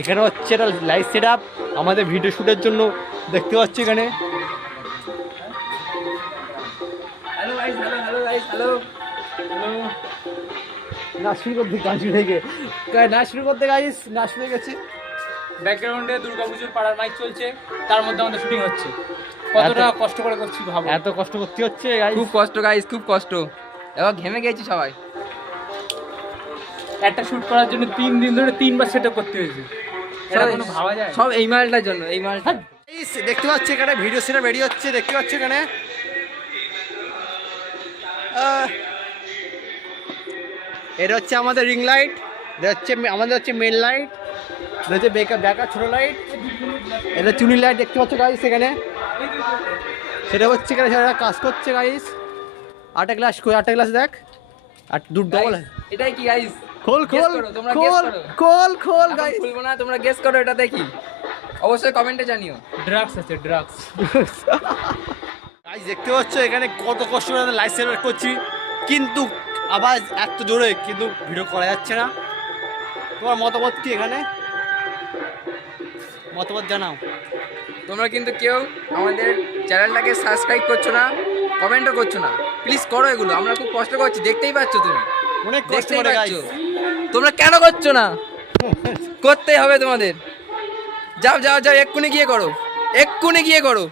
এখানে হচ্ছে এটা লাইট সেট আপ আমাদের ভিডিও শ্যুটের জন্য দেখতে পাচ্ছি এখানে। Hello guys, hello guys, hello. নাচ শুরু করতে গান শুরু থেকে নাচ শুরু করতে গাইস নাচ শুরু হয়ে গেছে। ব্যাকগ্রাউন্ডে দুর্গাপুজোর পাড়ার মাইক চলছে, তার মধ্যে আমাদের শুটিং হচ্ছে। কতটা কষ্ট করে করছি ভাবো। এত কষ্ট করতে হচ্ছে গাইস, খুব কষ্ট গাইস, খুব কষ্ট। এবার ঘেমে গেছি সবাই। একটা শুট করার জন্য 3 দিন ধরে 3বার সেটআপ করতে হয়েছে। এটা কোনো ভাবা যায়? সব এই মালটার জন্য, এই মালটা। গাইস দেখতে পাচ্ছি এখানে ভিডিও সেট রেডি হচ্ছে, দেখতে পাচ্ছি এখানে এটা হচ্ছে আমাদের রিং লাইট, এটা হচ্ছে আমাদের হচ্ছে মেন লাইট, এটা হচ্ছে ব্যাকার ছোট লাইট, এটা চুনি লাইট দেখতে পাচ্ছ গাইস এখানে। সেটা হচ্ছে এখানে সেটা কাজ করছে গাইস। 8টা গ্লাস দেখ আর দুধ ডবল। এটাই কি গাইস? খোল Guess খোল করো, তোমরা guess খোল করো। খোল খোল এখন গাইস। খুলবো না, তোমরা গেস করো এটা দেখি। অবশ্যই কমেন্টে জানিও। ড্রাগস আছে, ড্রাগস। গাইস দেখতে পাচ্ছ এখানে কত কষ্ট করে লাইট সেট করছি, কিন্তু আওয়াজ এত জোরে কিন্তু ভিডিও করা যাচ্ছে না। তোমার মতামত কি এখানে? মতামত জানাও। তোমরা কিন্তু কেউ আমাদের চ্যানেলটাকে সাবস্ক্রাইব করছো না, কমেন্টও করছো না। প্লিজ করো এগুলো, আমরা খুব কষ্ট করছি, দেখতেই পাচ্ছ তুমি, অনেক কষ্ট দেখতেই করে পাচ্ছ। গাইস। তোমরা কেন করছো না? করতেই হবে তোমাদের। যাও যাও যাও, এক্ষুনি গিয়ে করো, এক্ষুনি গিয়ে করো।